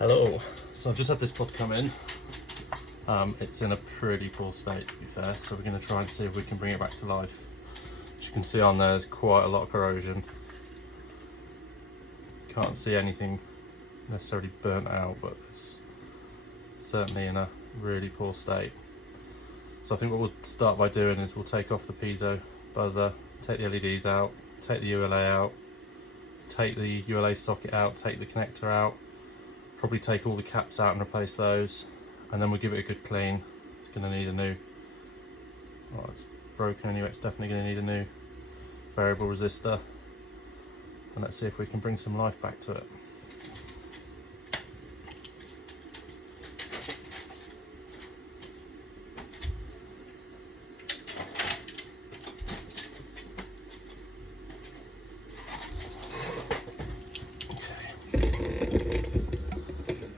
Hello. So I've just had this pod come in. It's in a pretty poor state, to be fair, so we're going to try and see if we can bring it back to life. As you can see on there, there's quite a lot of corrosion. Can't see anything necessarily burnt out, but it's certainly in a really poor state. So I think what we'll start by doing is we'll take off the piezo buzzer, take the LEDs out, take the ULA out, take the ULA socket out, take the connector out, probably take all the caps out and replace those, and then we'll give it a good clean. It's going to need a new, well, it's broken anyway, it's definitely going to need a new variable resistor, and let's see if we can bring some life back to it.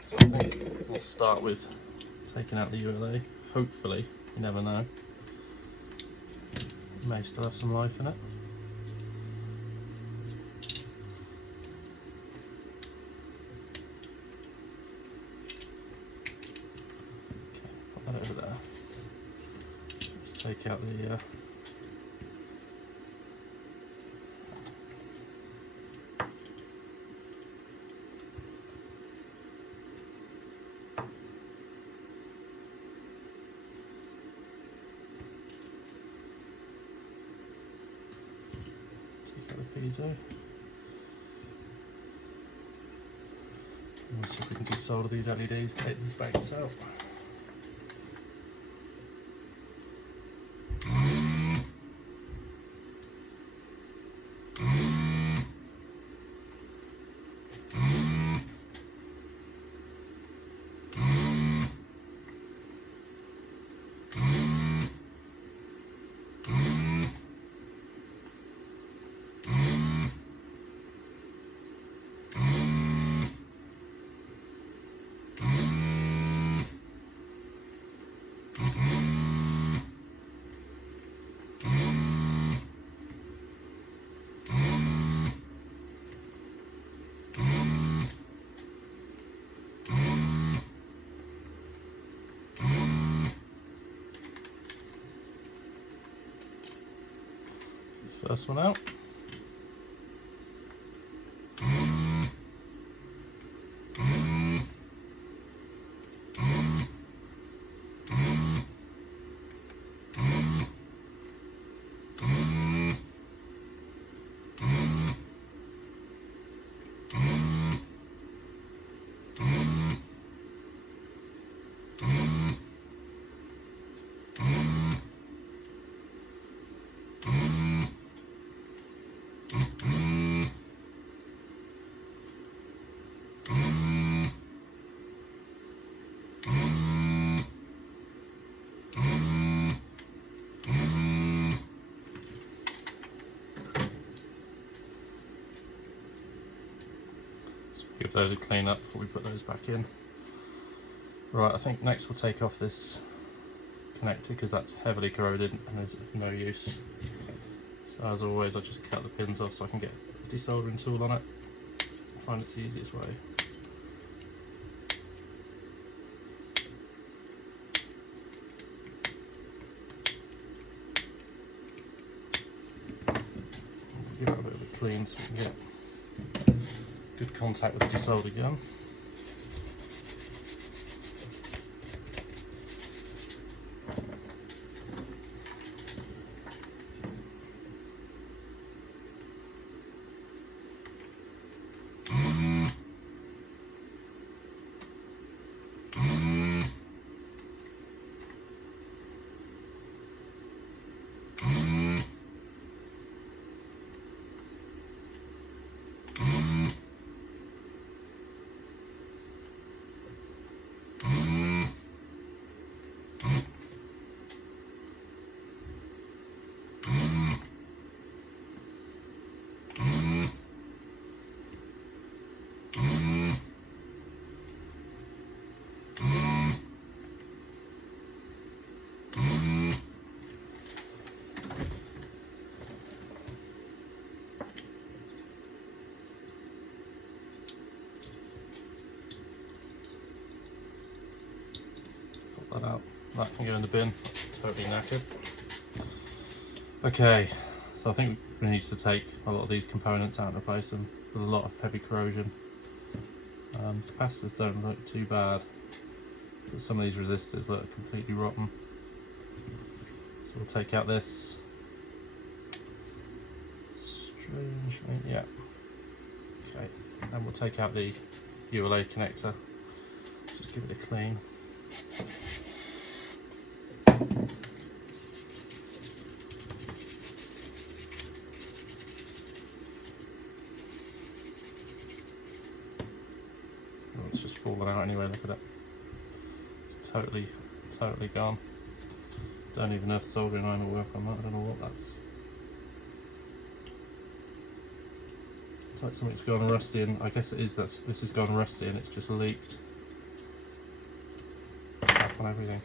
So I think we'll start with taking out the ULA. Hopefully, you never know, it may still have some life in it. Okay, put that over there. Let's take out the piezo. And we'll see if we can desolder these LEDs, take these bags out. First one out. Give those a clean up before we put those back in. Right, I think next we'll take off this connector because that's heavily corroded and there's no use. So as always, I just cut the pins off so I can get a desoldering tool on it. I find it's the easiest way. Give it a bit of a clean so we can get good contact with the desolder gun. that out. That can go in the bin. That's totally knackered. Okay, so I think we need to take a lot of these components out and replace them with a lot of heavy corrosion. Capacitors don't look too bad, but some of these resistors look completely rotten. So we'll take out this. Strangely, yeah. Okay, and we'll take out the ULA connector. Let's just give it a clean. Oh, it's just fallen out anyway, look at it. It's totally gone. Don't even know if soldering iron will work on that, I don't know what that's. It's like something's gone rusty, and I guess it is that this has gone rusty and it's just leaked. Tap on everything.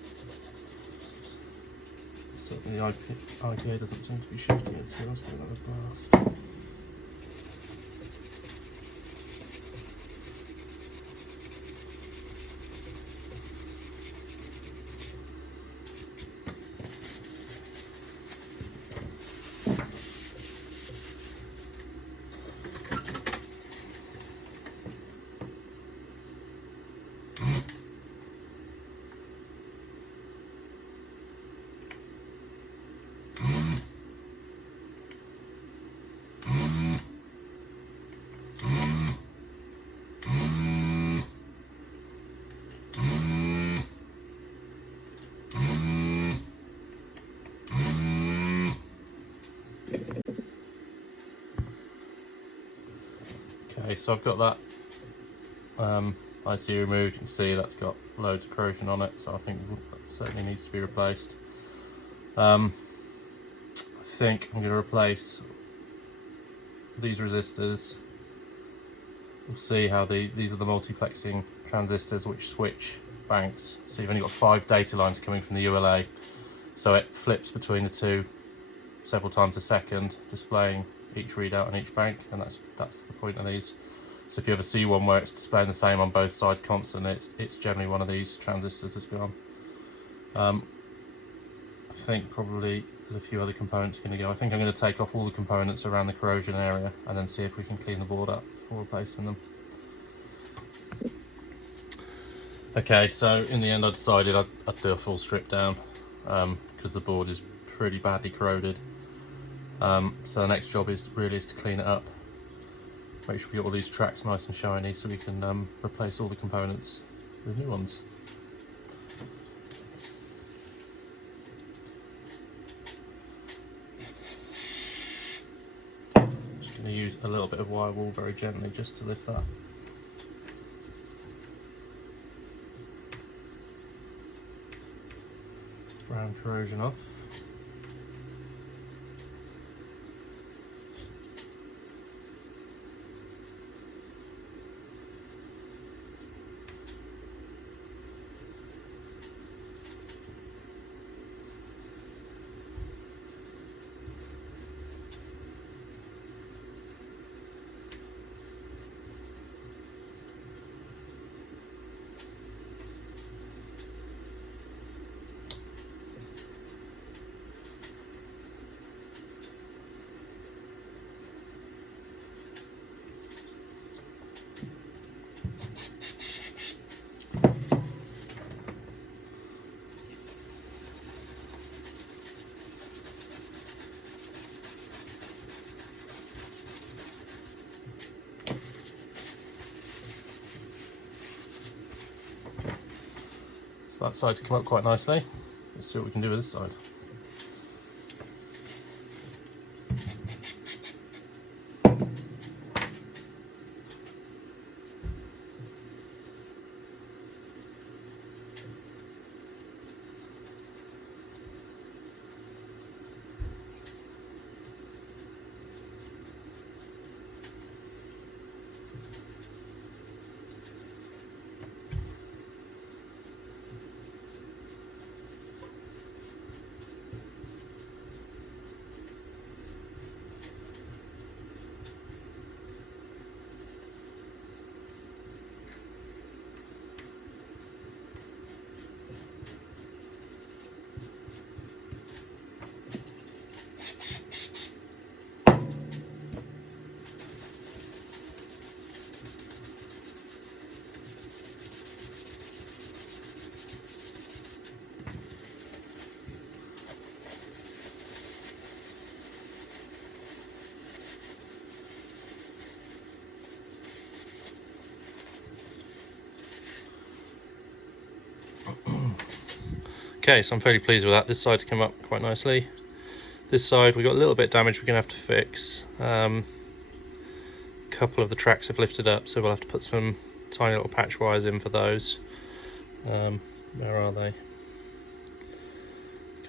Certainly the IPA doesn't seem to be shifting it, so let's give that a blast. Okay, so I've got that IC removed. You can see that's got loads of corrosion on it, so I think that certainly needs to be replaced. I think I'm going to replace these resistors. We'll see how these are the multiplexing transistors which switch banks. So you've only got 5 data lines coming from the ULA, so it flips between the two several times a second, displaying each readout on each bank, and that's the point of these. So if you ever see one where it's displaying the same on both sides constantly, it's generally one of these transistors has gone. I think probably there's a few other components going to go. I think I'm going to take off all the components around the corrosion area and then see if we can clean the board up before replacing them. Okay, so in the end I decided I'd do a full strip down because the board is pretty badly corroded. So the next job is to clean it up, make sure we get all these tracks nice and shiny so we can replace all the components with new ones. Just going to use a little bit of wire wool very gently just to lift that. Brown corrosion off. That side's come up quite nicely. Let's see what we can do with this side. Okay, so I'm fairly pleased with that. This side's come up quite nicely. This side we got a little bit damaged we're going to have to fix. A couple of the tracks have lifted up, so we'll have to put some tiny little patch wires in for those. Where are they?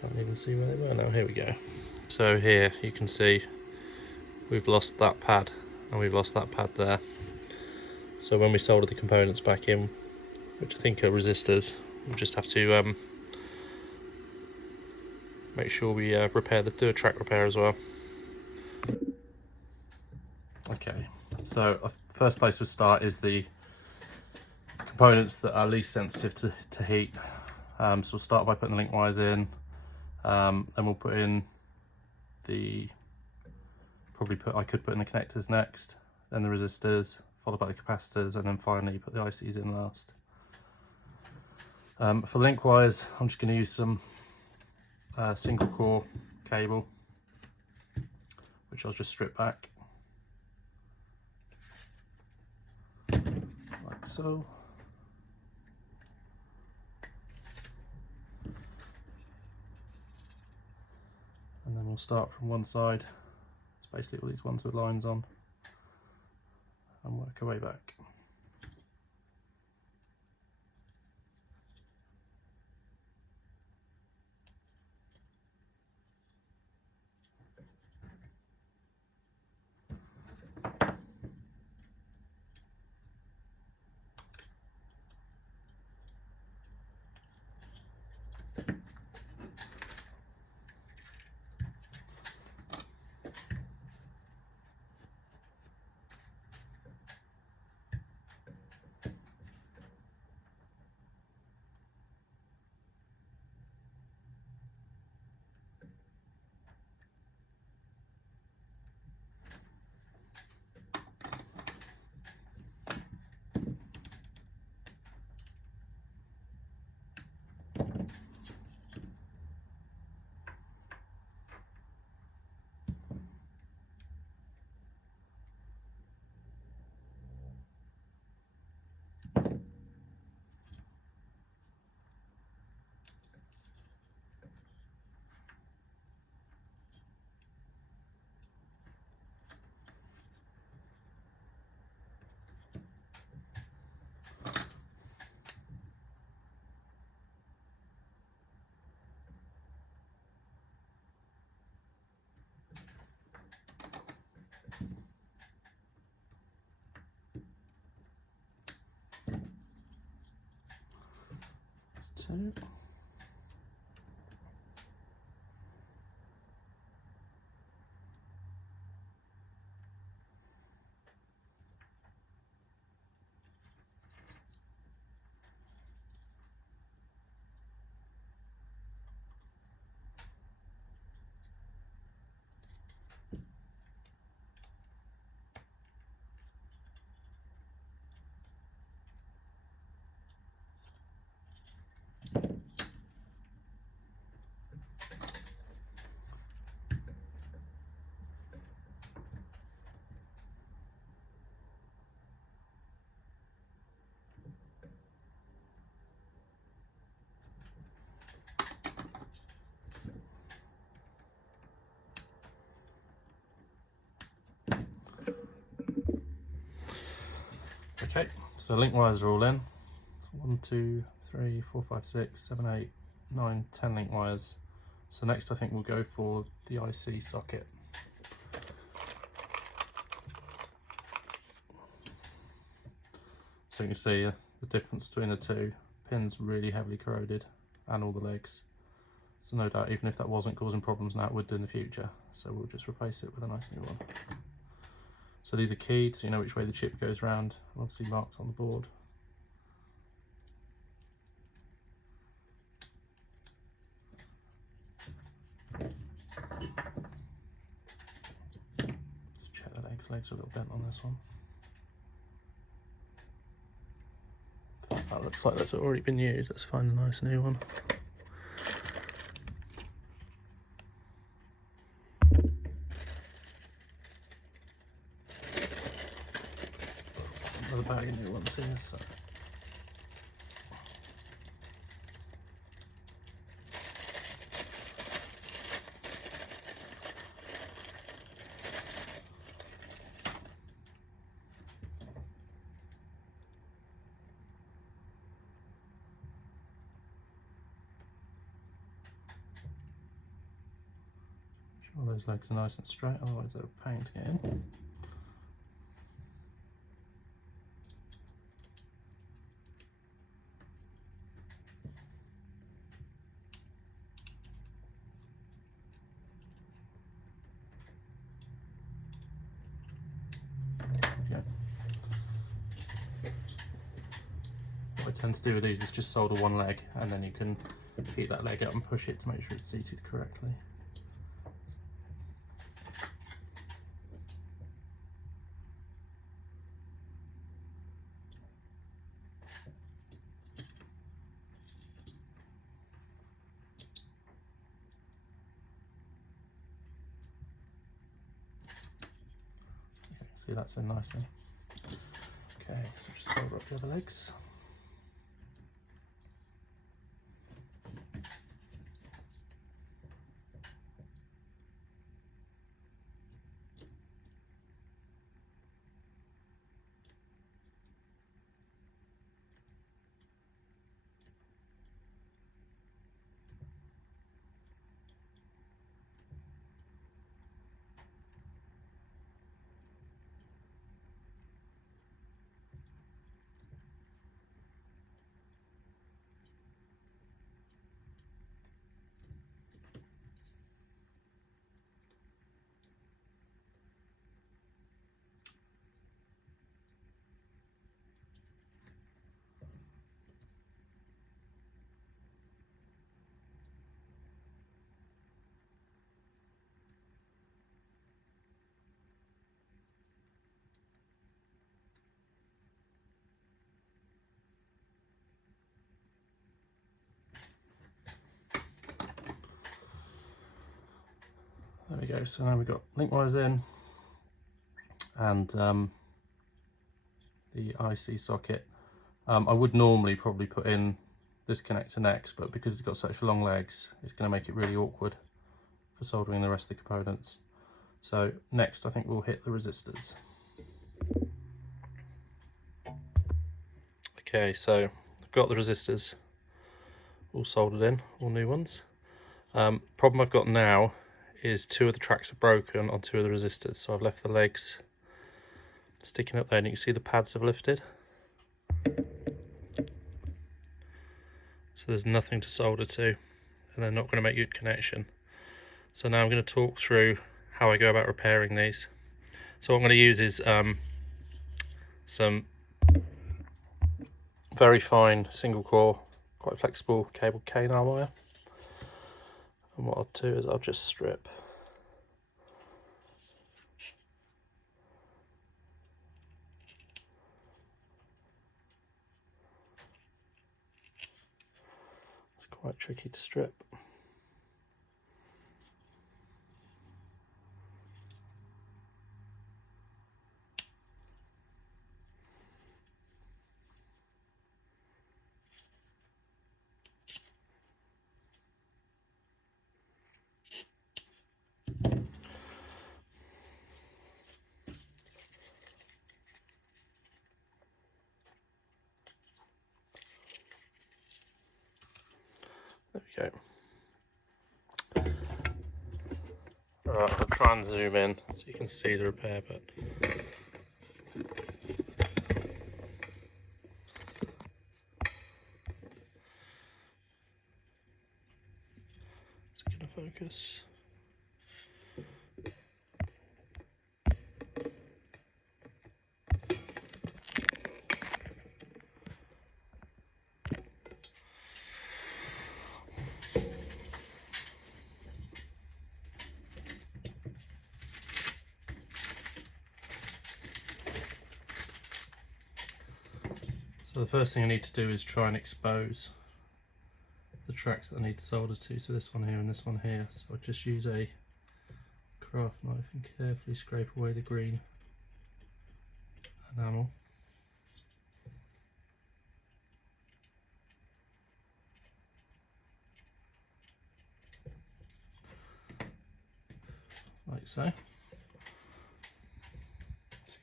Can't even see where they were now. Here we go. So here you can see we've lost that pad and we've lost that pad there. So when we solder the components back in, which I think are resistors, we'll just have to make sure we do a track repair as well. Okay, so first place to start is the components that are least sensitive to heat. So we'll start by putting the link wires in, then we'll put in I could put in the connectors next, then the resistors, followed by the capacitors, and then finally put the ICs in last. For the link wires, I'm just going to use some single core cable, which I'll just strip back like so. And then we'll start from one side. It's basically all these ones with lines on, and work our way back. Two. Okay, so link wires are all in. 1, 2, 3, 4, 5, 6, 7, 8, 9, 10 link wires. So next I think we'll go for the IC socket. So you can see the difference between the two. Pin's really heavily corroded and all the legs. So no doubt even if that wasn't causing problems now it would do in the future. So we'll just replace it with a nice new one. So these are keyed, so you know which way the chip goes round, obviously marked on the board. Just check the legs are a little bent on this one. That looks like that's already been used, let's find a nice new one. Another bag of new ones here, so. All those legs are nice and straight, otherwise they're a pain to get in. What I tend to do with these is just solder one leg, and then you can heat that leg up and push it to make sure it's seated correctly. See, that's in nicely. Okay, so just solder up the other legs. There we go, so now we've got link wires in and the IC socket. I would normally probably put in this connector next, but because it's got such long legs, it's going to make it really awkward for soldering the rest of the components. So next I think we'll hit the resistors. Okay, so I've got the resistors all soldered in, all new ones. Problem I've got now is two of the tracks are broken on two of the resistors, so I've left the legs sticking up there, and you can see the pads have lifted. So there's nothing to solder to, and they're not going to make good connection. So now I'm going to talk through how I go about repairing these. So what I'm going to use is some very fine single core, quite flexible cable canine wire. And what I'll do is I'll just strip it's quite tricky to strip. There we go. Alright, I'll try and zoom in so you can see the repair bit. Is it going to focus? So the first thing I need to do is try and expose the tracks that I need to solder to, so this one here and this one here. So I'll just use a craft knife and carefully scrape away the green enamel. Like so. So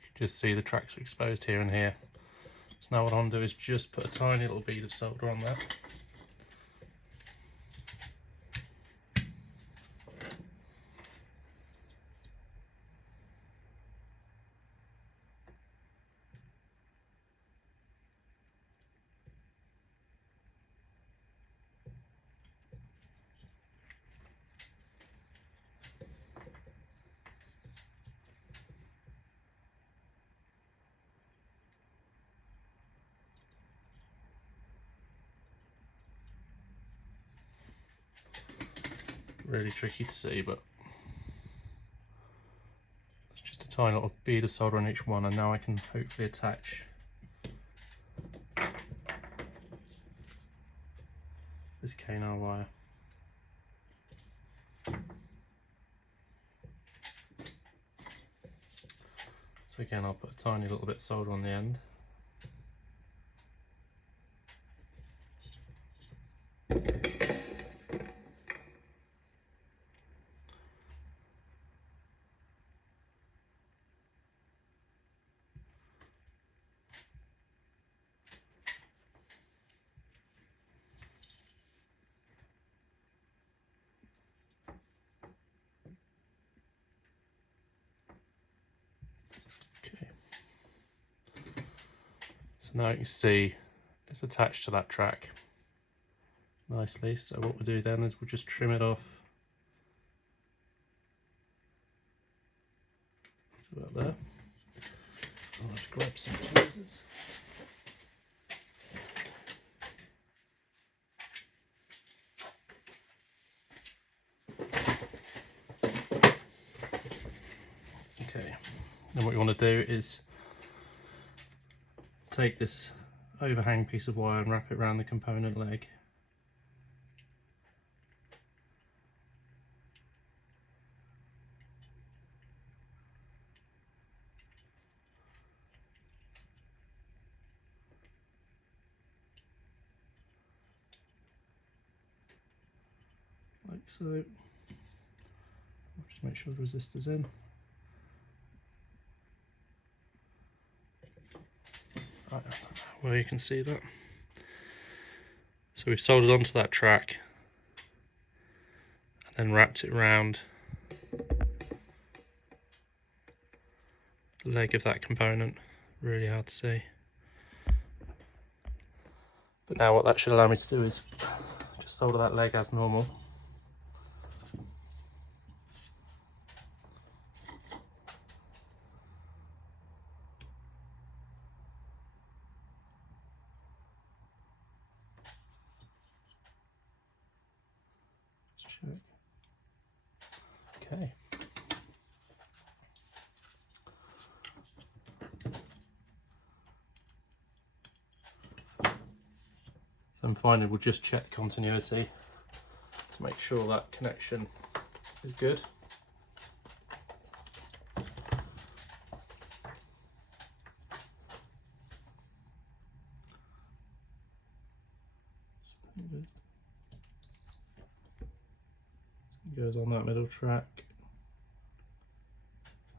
you can just see the tracks are exposed here and here. So now what I'm going to do is just put a tiny little bead of solder on there. really tricky to see, but it's just a tiny little bead of solder on each one, and now I can hopefully attach this canal wire. So again, I'll put a tiny little bit of solder on the end. So now you can see it's attached to that track nicely. So what we'll do then is we'll just trim it off about there. I'll just grab some tweezers. Okay, and what you want to do is take this overhang piece of wire and wrap it around the component leg. Like so. I'll just make sure the resistor's in. Right, well, you can see that. So we've soldered onto that track and then wrapped it around the leg of that component. Really hard to see. But now what that should allow me to do is just solder that leg as normal. Check. Okay. Then finally we'll just check continuity to make sure that connection is good. Goes on that middle track,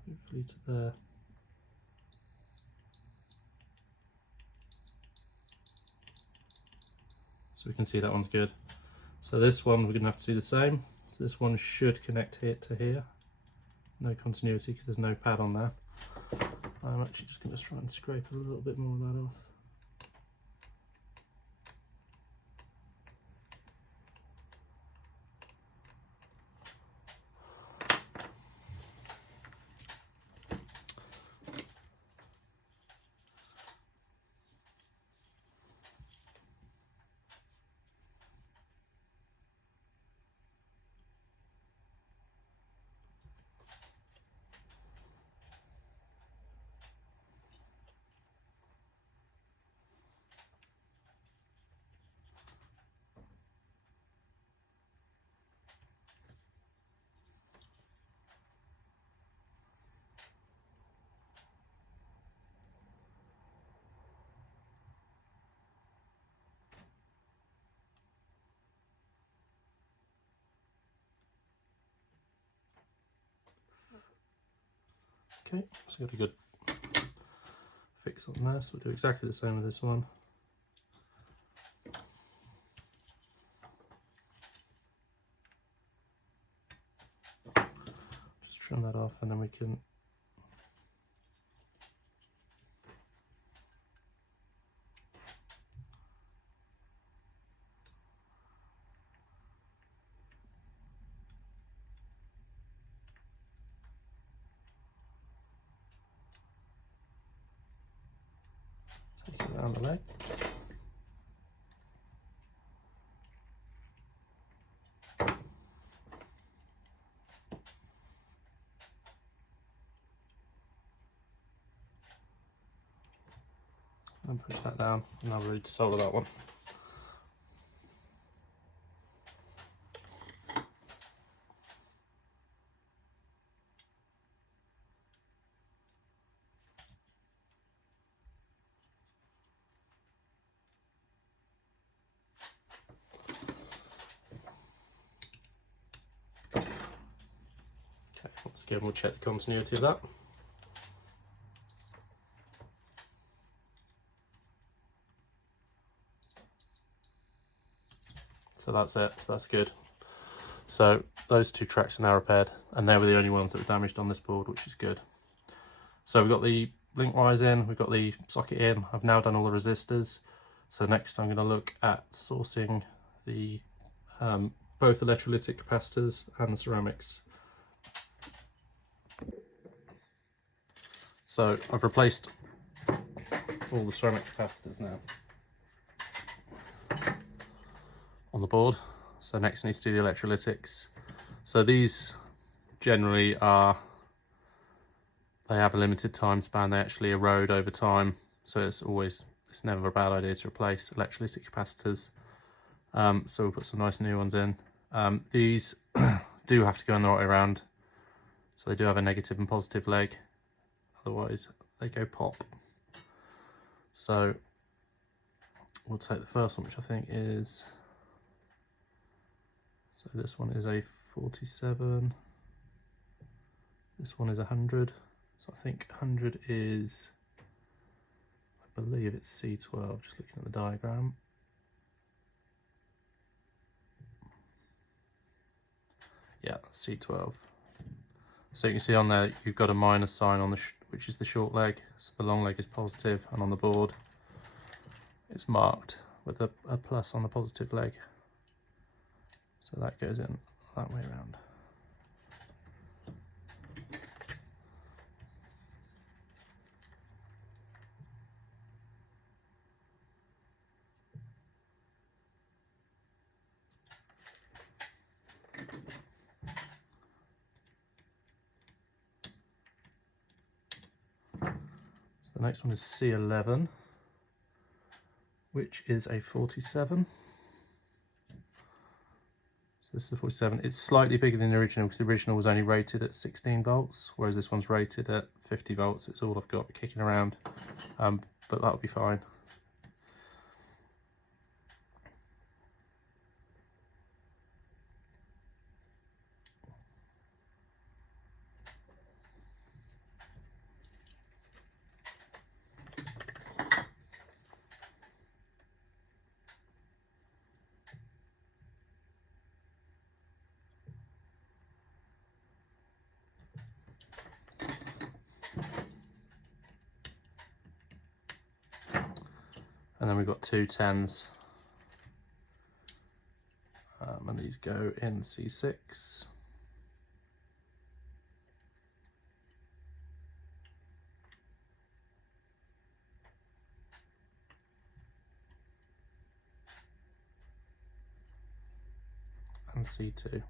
hopefully to there. So we can see that one's good. So this one we're going to have to do the same. So this one should connect here to here. No continuity because there's no pad on there. I'm actually just going to try and scrape a little bit more of that off. Okay, so got a good fix on there, so we'll do exactly the same with this one. Just trim that off and then we can take it around the leg. and push that down, and I'll ready to solder that one. Okay, once again we'll check the continuity of that. So that's it, so that's good. So those two tracks are now repaired, and they were the only ones that were damaged on this board, which is good. So we've got the link wires in, we've got the socket in, I've now done all the resistors. So next I'm going to look at sourcing the both electrolytic capacitors and the ceramics. So I've replaced all the ceramic capacitors now on the board. So next I need to do the electrolytics. So these generally are, they have a limited time span, they actually erode over time. So it's never a bad idea to replace electrolytic capacitors. So we'll put some nice new ones in. These do have to go in the right way around. So they do have a negative and positive leg, otherwise they go pop. So we'll take the first one, which I think is, so this one is a 47, this one is 100, so I think 100 is, I believe it's C12, just looking at the diagram. Yeah, C12. So you can see on there you've got a minus sign on the which is the short leg, so the long leg is positive, and on the board it's marked with a plus on the positive leg. So that goes in that way around. So the next one is C11, which is a 47. So this is a 47. It's slightly bigger than the original because the original was only rated at 16 volts, whereas this one's rated at 50 volts. It's all I've got kicking around, but that'll be fine. And then we've got two 10s, and these go in C6. And C2.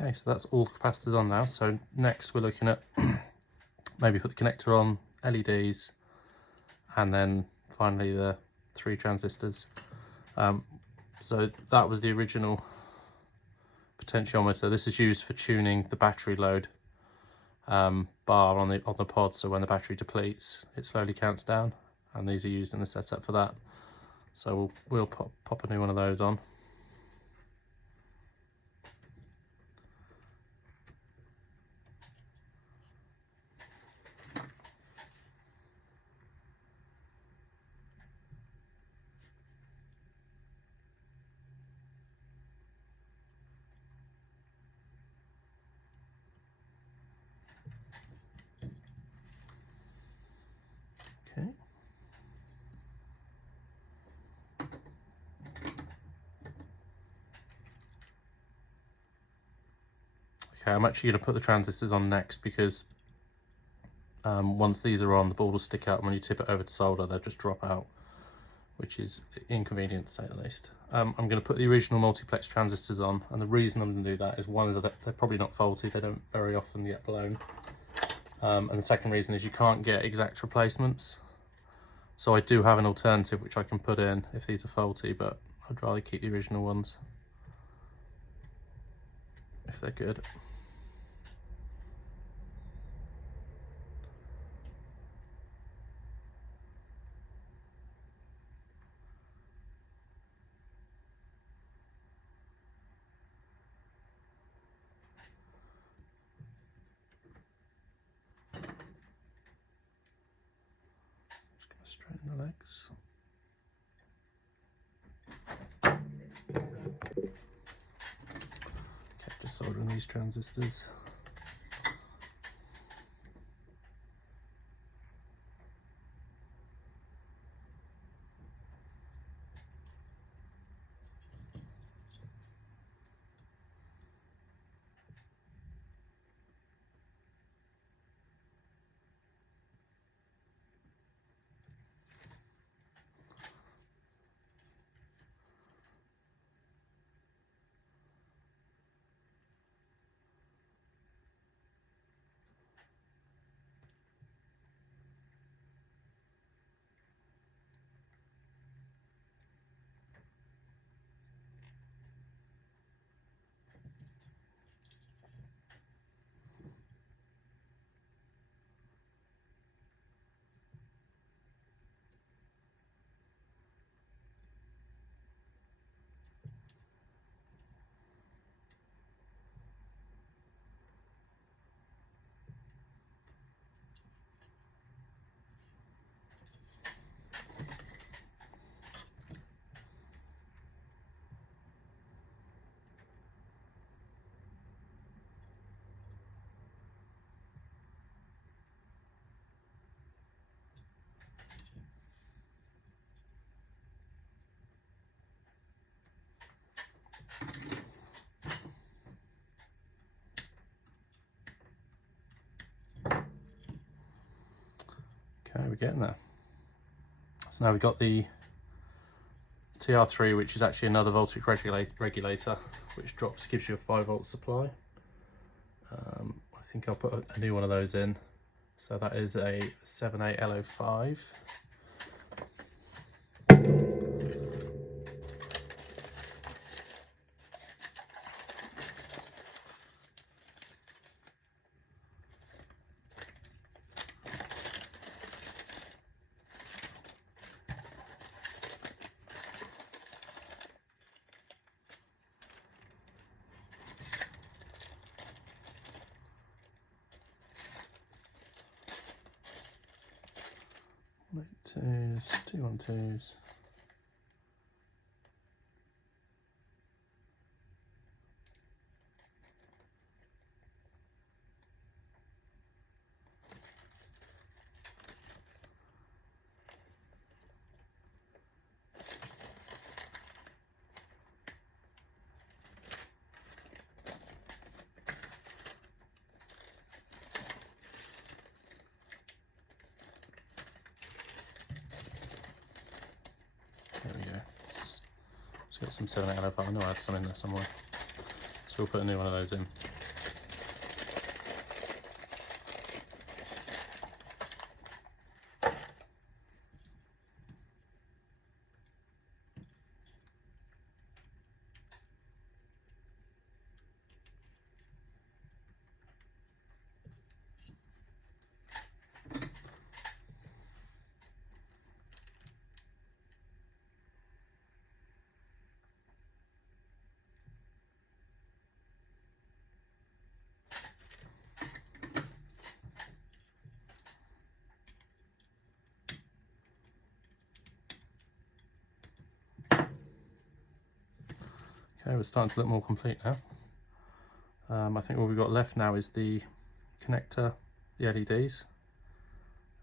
Okay, so that's all capacitors on now. So next we're looking at maybe put the connector on, LEDs, and then finally the 3 transistors. So that was the original potentiometer. This is used for tuning the battery load bar on the pod, so when the battery depletes it slowly counts down, and these are used in the setup for that. So we'll pop a new one of those on. Okay, I'm actually going to put the transistors on next because once these are on, the board will stick out, and when you tip it over to solder, they'll just drop out, which is inconvenient to say the least. I'm going to put the original multiplex transistors on, and the reason I'm going to do that is, one is that they're probably not faulty, they don't very often get blown, and the second reason is you can't get exact replacements. So I do have an alternative which I can put in if these are faulty, but I'd rather keep the original ones if they're good. Just going to straighten the legs. Okay, just soldering these transistors. Okay, we're getting there. So now we've got the TR3, which is actually another voltage regulator, which gives you a 5-volt supply. I think I'll put a new one of those in. So that is a 78L05. Twos, 212s. There we go. Let's get some 78L05. I know I had some in there somewhere. So we'll put a new one of those in. Okay, we're starting to look more complete now. I think what we've got left now is the connector, the LEDs,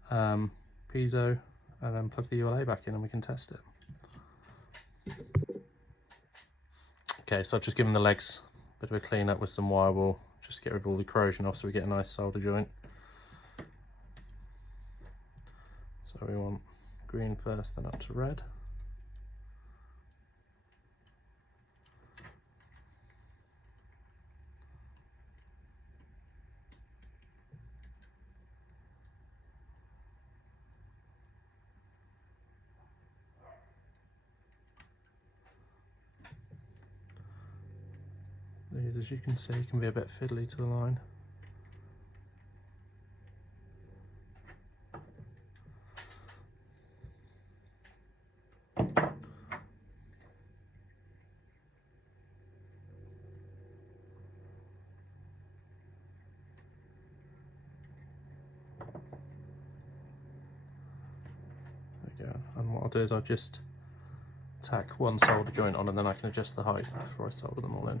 piezo, and then plug the ULA back in and we can test it. Okay, so I've just given the legs a bit of a clean up with some wire wool, just to get rid of all the corrosion off so we get a nice solder joint. So we want green first, then up to red. These, as you can see, can be a bit fiddly to the line. There we go. And what I'll do is I'll just tack one solder joint on, and then I can adjust the height before I solder them all in.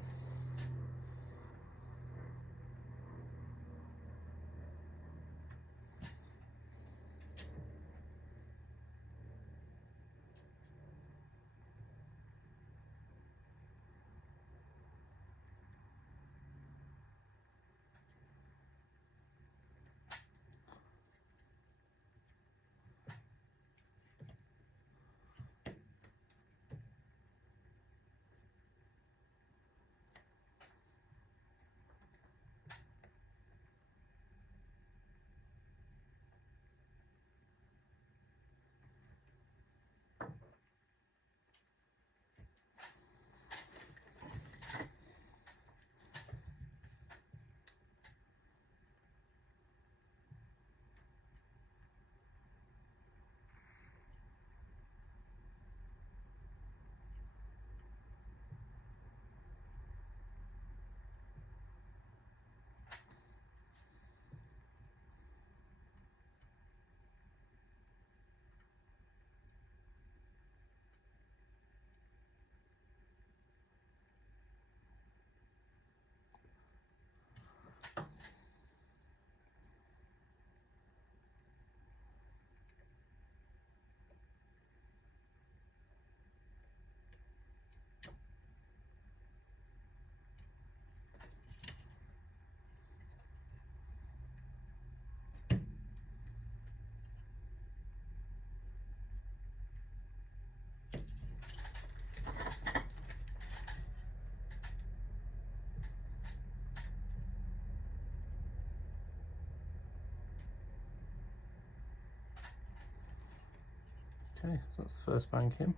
Okay, so that's the first bank in.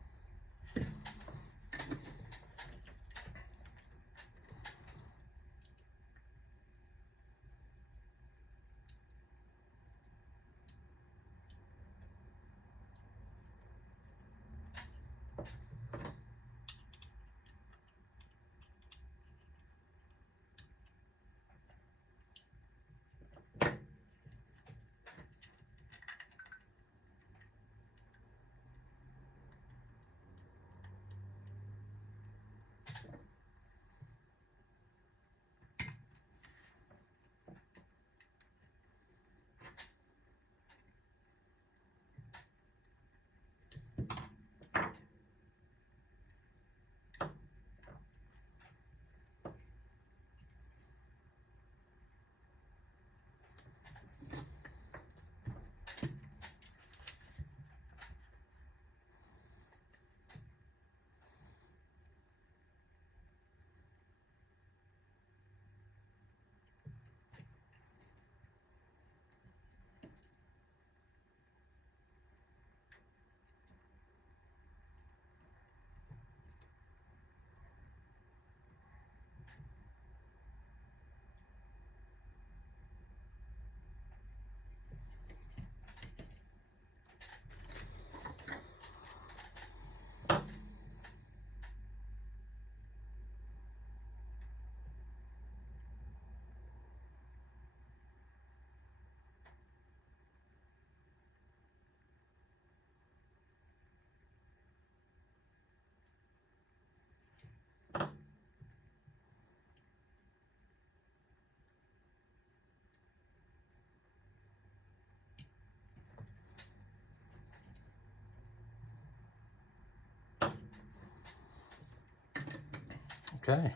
Okay,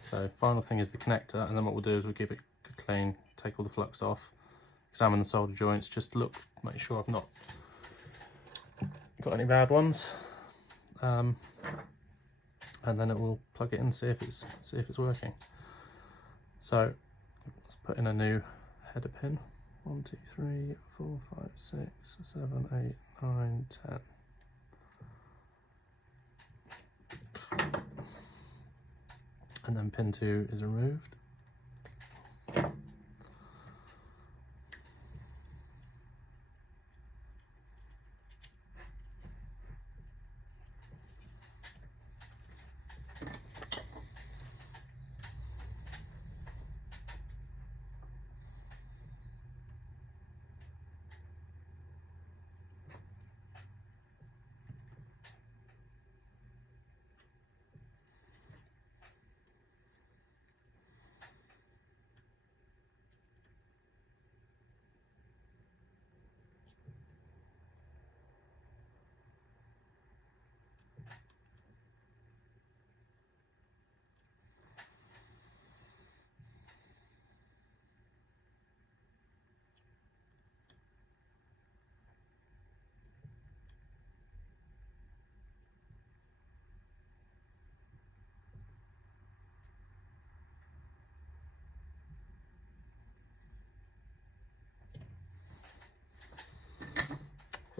so So final thing is the connector, and then what we'll do is we'll give it a good clean, take all the flux off, examine the solder joints, just look, make sure I've not got any bad ones, and then it will plug it in, see if it's working. So let's put in a new header pin. 1, 2, 3, 4, 5, 6, 7, 8, 9, 10. And then pin 2 is removed.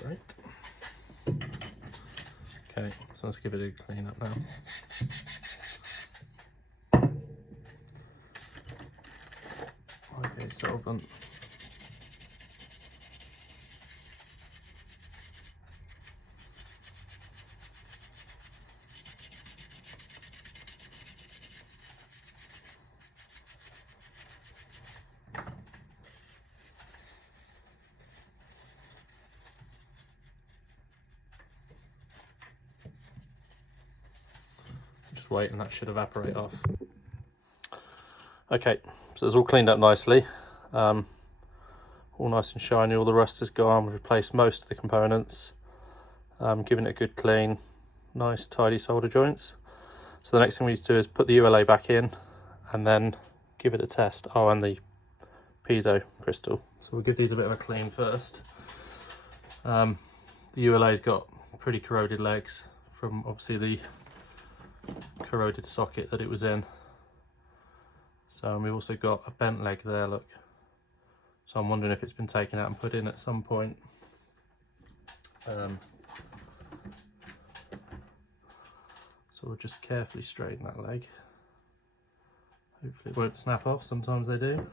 Right. Okay, so let's give it a clean up now. Okay, solvent. Just wait, and that should evaporate off. Okay, so it's all cleaned up nicely, all nice and shiny, all the rust is gone. We've replaced most of the components, giving it a good clean, nice tidy solder joints. So the next thing we need to do is put the ULA back in and then give it a test. Oh, and the piezo crystal. So we'll give these a bit of a clean first. The ULA's got pretty corroded legs from obviously the corroded socket that it was in. So we've also got a bent leg there, look. So I'm wondering if it's been taken out and put in at some point. So we'll just carefully straighten that leg. Hopefully it won't snap off, sometimes they do.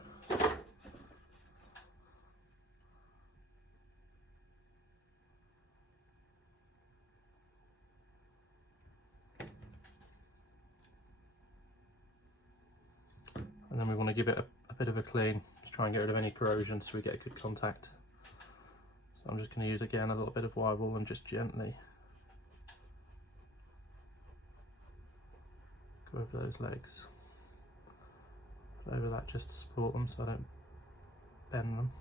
And then we want to give it a bit of a clean to try and get rid of any corrosion so we get a good contact. So I'm just going to use again a little bit of wire wool and just gently go over those legs. Put over that just to support them so I don't bend them.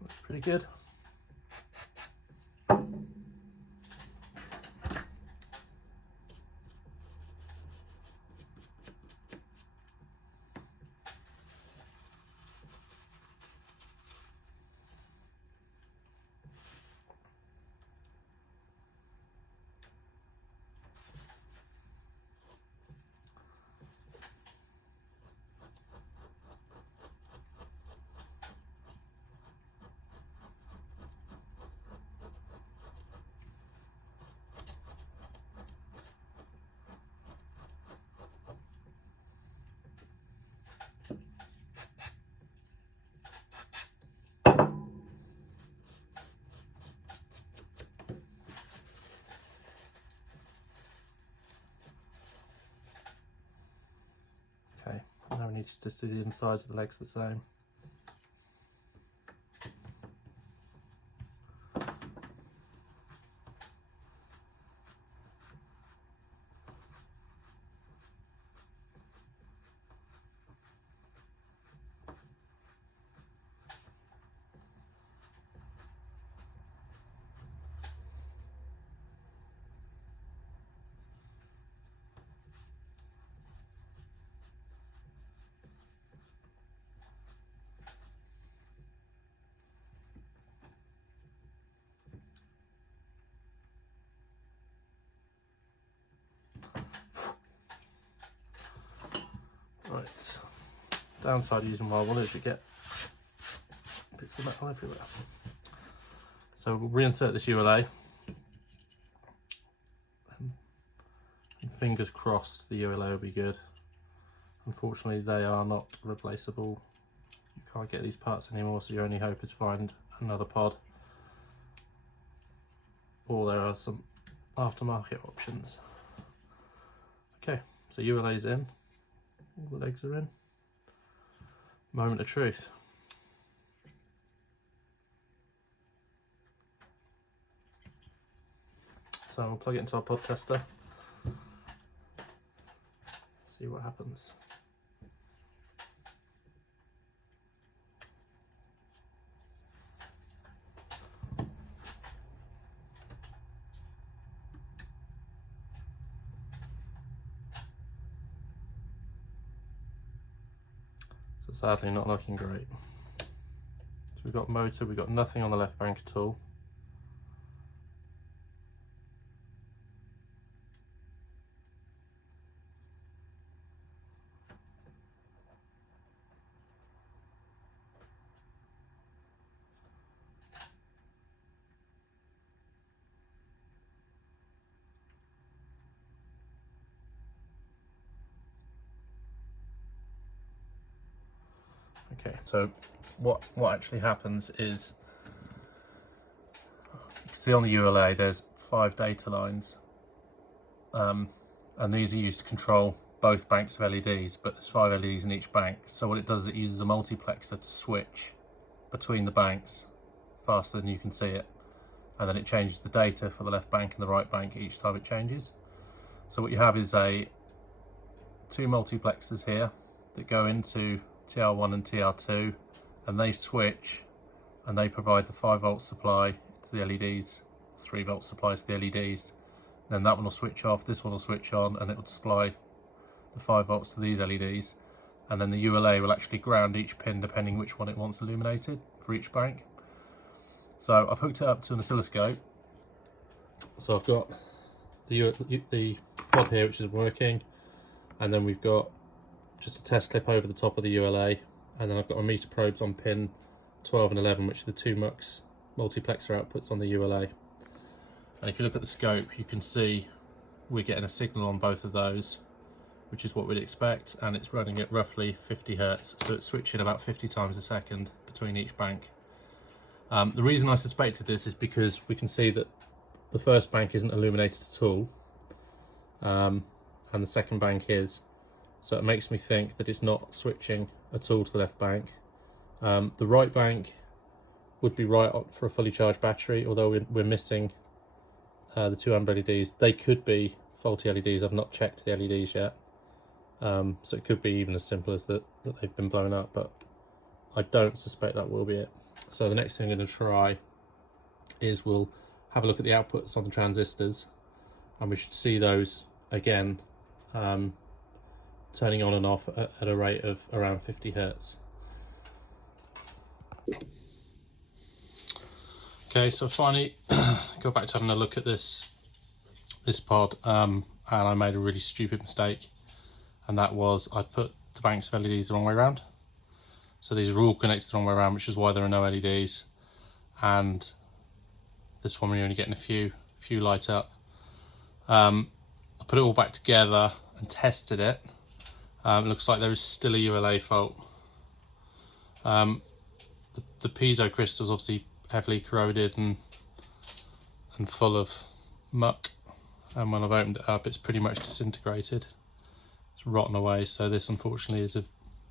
Looks pretty good. Okay, now we need to just do the insides of the legs the same. Right, downside of using wire wool is you get bits of metal everywhere. So we'll reinsert this ULA, and fingers crossed the ULA will be good. Unfortunately they are not replaceable. You can't get these parts anymore, so your only hope is to find another pod, or there are some aftermarket options. Okay, so ULA's in, all the legs are in. Moment of truth. So we'll plug it into our pod tester, see what happens. So sadly not looking great. So we've got motor, we've got nothing on the left bank at all. Okay, so what actually happens is, you can see on the ULA there's 5 data lines, and these are used to control both banks of LEDs, but there's 5 LEDs in each bank. So what it does is it uses a multiplexer to switch between the banks faster than you can see it, and then it changes the data for the left bank and the right bank each time it changes. So what you have is 2 multiplexers here that go into TR1 and TR2, and they switch and they provide the 5 volt supply to the LEDs, 3 volt supply to the LEDs. Then that one will switch off, this one will switch on, and it will supply the 5 volts to these LEDs. And then the ULA will actually ground each pin depending which one it wants illuminated for each bank. So I've hooked it up to an oscilloscope. So I've got the pod here which is working, and then we've got just a test clip over the top of the ULA, and then I've got my meter probes on pin 12 and 11, which are the 2 MUX multiplexer outputs on the ULA. And if you look at the scope, you can see we're getting a signal on both of those, which is what we'd expect, and it's running at roughly 50 Hertz, so it's switching about 50 times a second between each bank. The reason I suspected this is because we can see that the first bank isn't illuminated at all, and the second bank is. So it makes me think that it's not switching at all to the left bank. The right bank would be right up for a fully charged battery, although we're missing the 2 amber LEDs. They could be faulty LEDs. I've not checked the LEDs yet. So it could be even as simple as that they've been blown up, but I don't suspect that will be it. So the next thing I'm going to try is we'll have a look at the outputs on the transistors, and we should see those again turning on and off at a rate of around 50 Hertz. Okay, so finally go back to having a look at this pod, and I made a really stupid mistake, and that was I put the banks of LEDs the wrong way around. So these are all connected the wrong way around, which is why there are no LEDs, and this one we're only getting a few light up. I put it all back together and tested it. It looks like there is still a ULA fault. The piezo crystal is obviously heavily corroded and full of muck, and when I've opened it up it's pretty much disintegrated. It's rotten away, so this unfortunately is of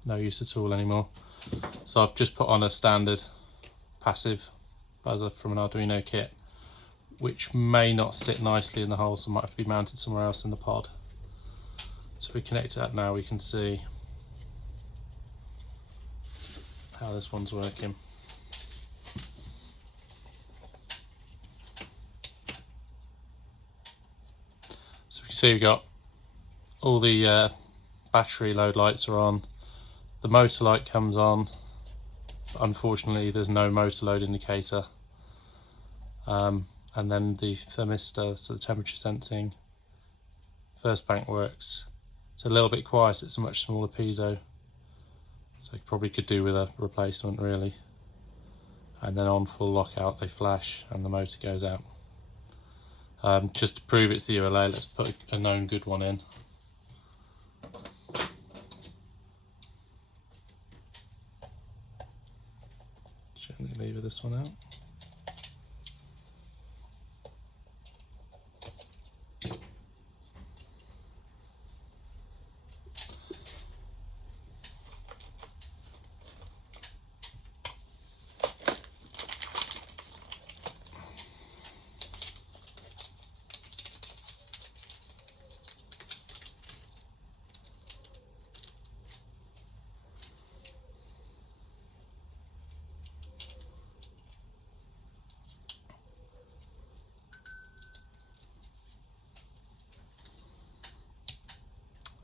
no use at all anymore. So I've just put on a standard passive buzzer from an Arduino kit, which may not sit nicely in the hole, so might have to be mounted somewhere else in the pod. So if we connect it up now, we can see how this one's working. So we can see we've got all the battery load lights are on, the motor light comes on, but unfortunately there's no motor load indicator, and then the thermistor, so the temperature sensing, first bank works, It's a little bit quiet, it's a much smaller piezo, so probably could do with a replacement really. And then on full lockout they flash and the motor goes out. Just to prove it's the ULA, let's put a known good one in. Gently lever this one out.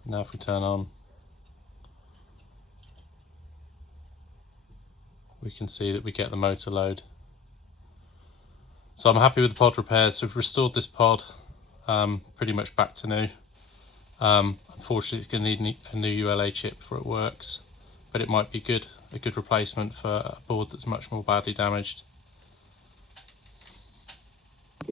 Now if we turn on, we can see that we get the motor load. So I'm happy with the pod repaired. So we've restored this pod pretty much back to new. Unfortunately it's going to need a new ULA chip before it works, but it might be a good replacement for a board that's much more badly damaged.